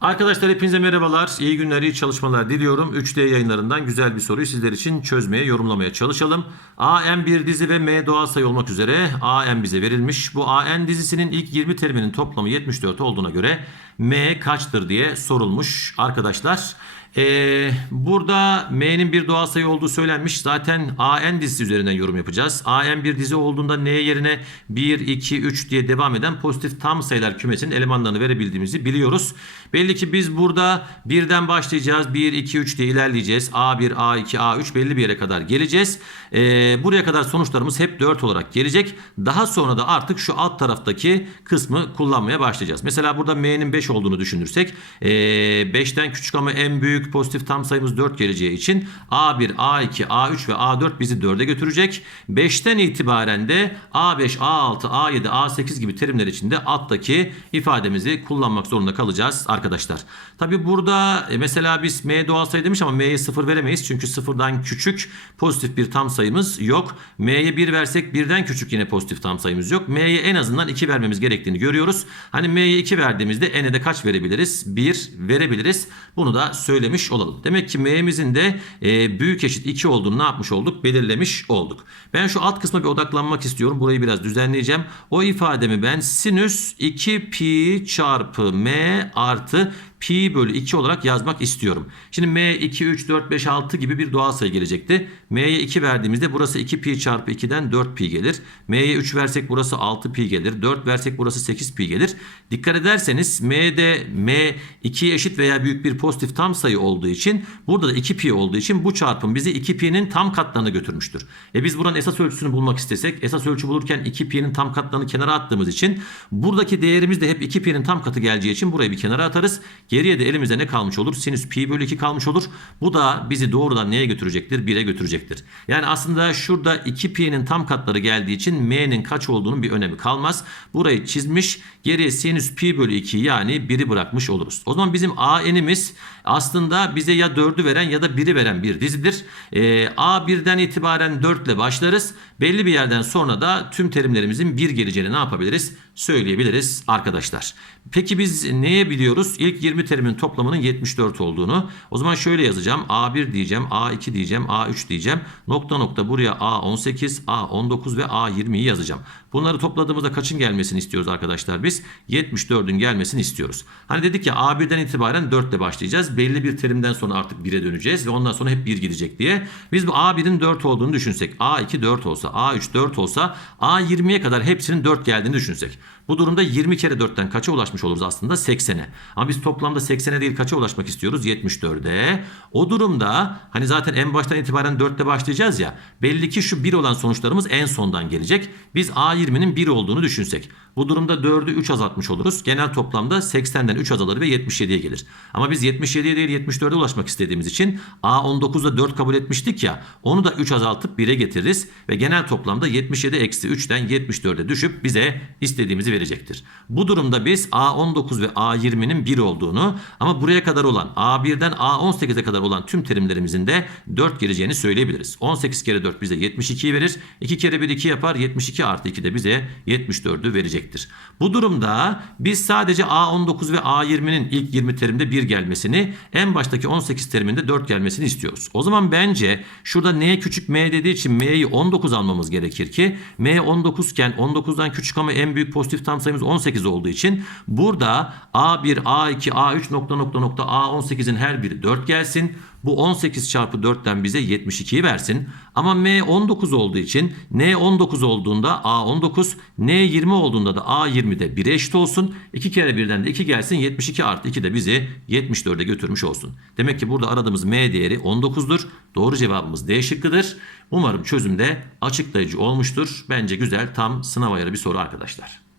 Arkadaşlar hepinize merhabalar. İyi günler, iyi çalışmalar diliyorum. 3D yayınlarından güzel bir soruyu sizler için çözmeye, yorumlamaya çalışalım. AN bir dizi ve M doğal sayı olmak üzere AN bize verilmiş. Bu AN dizisinin ilk 20 teriminin toplamı 74 olduğuna göre M kaçtır diye sorulmuş arkadaşlar. Ee, burada M'nin bir doğal sayı olduğu söylenmiş. Zaten AN dizisi üzerinden yorum yapacağız. AN bir dizi olduğunda N yerine 1, 2, 3 diye devam eden pozitif tam sayılar kümesinin elemanlarını verebildiğimizi biliyoruz. Belli ki biz burada birden başlayacağız. 1, 2, 3 diye ilerleyeceğiz. A1, A2, A3 belli bir yere kadar geleceğiz. Ee, buraya kadar sonuçlarımız hep 4 olarak gelecek. Daha sonra da artık şu alt taraftaki kısmı kullanmaya başlayacağız. Mesela burada M'nin 5 olduğunu düşünürsek 5'ten küçük ama en büyük pozitif tam sayımız 4 geleceği için A1, A2, A3 ve A4 bizi 4'e götürecek. 5'ten itibaren de A5, A6, A7, A8 gibi terimler içinde alttaki ifademizi kullanmak zorunda kalacağız arkadaşlar. Tabi burada e, mesela biz M doğal sayı demiş ama M'ye 0 veremeyiz. Çünkü 0'dan küçük pozitif bir tam sayımız yok. M'ye 1 versek 1'den küçük yine pozitif tam sayımız yok. M'ye en azından 2 vermemiz gerektiğini görüyoruz. Hani M'ye 2 verdiğimizde N'e de kaç verebiliriz? 1 verebiliriz. Bunu da söylemiş olalım. Demek ki M'mizin de e, büyük eşit 2 olduğunu ne yapmış olduk? Belirlemiş olduk. Ben şu alt kısma bir odaklanmak istiyorum. Burayı biraz düzenleyeceğim. O ifademi ben sinüs 2 pi çarpı M artı pi bölü 2 olarak yazmak istiyorum. Şimdi m 2, 3, 4, 5, 6 gibi bir doğal sayı gelecekti. m'ye 2 verdiğimizde burası 2 pi çarpı 2'den 4 pi gelir. m'ye 3 versek burası 6 pi gelir. 4 versek burası 8 pi gelir. Dikkat ederseniz m'de m 2'ye eşit veya büyük bir pozitif tam sayı olduğu için burada da 2 pi olduğu için bu çarpım bizi 2 pi'nin tam katlarına götürmüştür. E biz buranın esas ölçüsünü bulmak istesek esas ölçü bulurken 2 pi'nin tam katlarını kenara attığımız için buradaki değerimiz de hep 2 pi'nin tam katı geleceği için burayı bir kenara atarız. Geriye de elimize ne kalmış olur? Sinüs pi bölü 2 kalmış olur. Bu da bizi doğrudan neye götürecektir? 1'e götürecektir. Yani aslında şurada 2 pi'nin tam katları geldiği için m'nin kaç olduğunun bir önemi kalmaz. Burayı çizmiş. Geriye sinüs pi bölü 2 yani 1'i bırakmış oluruz. O zaman bizim a n'imiz aslında bize ya 4'ü veren ya da 1'i veren bir dizidir. Ee, a 1'den itibaren 4 ile başlarız. Belli bir yerden sonra da tüm terimlerimizin 1 geleceğini ne yapabiliriz? Söyleyebiliriz arkadaşlar. Peki biz neye biliyoruz? İlk 20 terimin toplamının 74 olduğunu. O zaman şöyle yazacağım. A1 diyeceğim, A2 diyeceğim, A3 diyeceğim. Nokta nokta buraya A18, A19 ve A20'yi yazacağım. Bunları topladığımızda kaçın gelmesini istiyoruz arkadaşlar biz? 74'ün gelmesini istiyoruz. Hani dedik ya A1'den itibaren 4 ile başlayacağız. Belli bir terimden sonra artık 1'e döneceğiz ve ondan sonra hep 1 gidecek diye. Biz bu A1'in 4 olduğunu düşünsek, A2 4 olsa, A3 4 olsa, A20'ye kadar hepsinin 4 geldiğini düşünsek. Bu durumda 20 kere 4'ten kaça ulaşmış oluruz aslında? 80'e. Ama biz toplamda 80'e değil kaça ulaşmak istiyoruz? 74'e. O durumda hani zaten en baştan itibaren 4'te başlayacağız ya. Belli ki şu 1 olan sonuçlarımız en sondan gelecek. Biz A20'nin 1 olduğunu düşünsek. Bu durumda 4'ü 3 azaltmış oluruz. Genel toplamda 80'den 3 azalır ve 77'ye gelir. Ama biz 77'ye değil 74'e ulaşmak istediğimiz için A19'da 4 kabul etmiştik ya. Onu da 3 azaltıp 1'e getiririz. Ve genel toplamda 77 eksi 3'ten 74'e düşüp bize istediğimizi verecektir. Bu durumda biz A19 ve A20'nin 1 olduğunu ama buraya kadar olan A1'den A18'e kadar olan tüm terimlerimizin de 4 geleceğini söyleyebiliriz. 18 kere 4 bize 72'yi verir. 2 kere 1 2 yapar. 72 artı 2 de bize 74'ü verecektir. Bu durumda biz sadece A19 ve A20'nin ilk 20 terimde 1 gelmesini en baştaki 18 teriminde 4 gelmesini istiyoruz. O zaman bence şurada N küçük M dediği için M'yi 19 almamız gerekir ki M 19 iken 19'dan küçük ama en büyük pozitif tam sayımız 18 olduğu için burada A1, A2, A3 nokta nokta nokta A18'in her biri 4 gelsin. Bu 18 çarpı 4'ten bize 72'yi versin. Ama M 19 olduğu için N 19 olduğunda A 19, N 20 olduğunda da A 20'de 1'e eşit olsun. 2 kere 1'den de 2 gelsin. 72 artı 2 de bizi 74'e götürmüş olsun. Demek ki burada aradığımız M değeri 19'dur. Doğru cevabımız D şıkkıdır. Umarım çözümde açıklayıcı olmuştur. Bence güzel tam sınav ayarı bir soru arkadaşlar.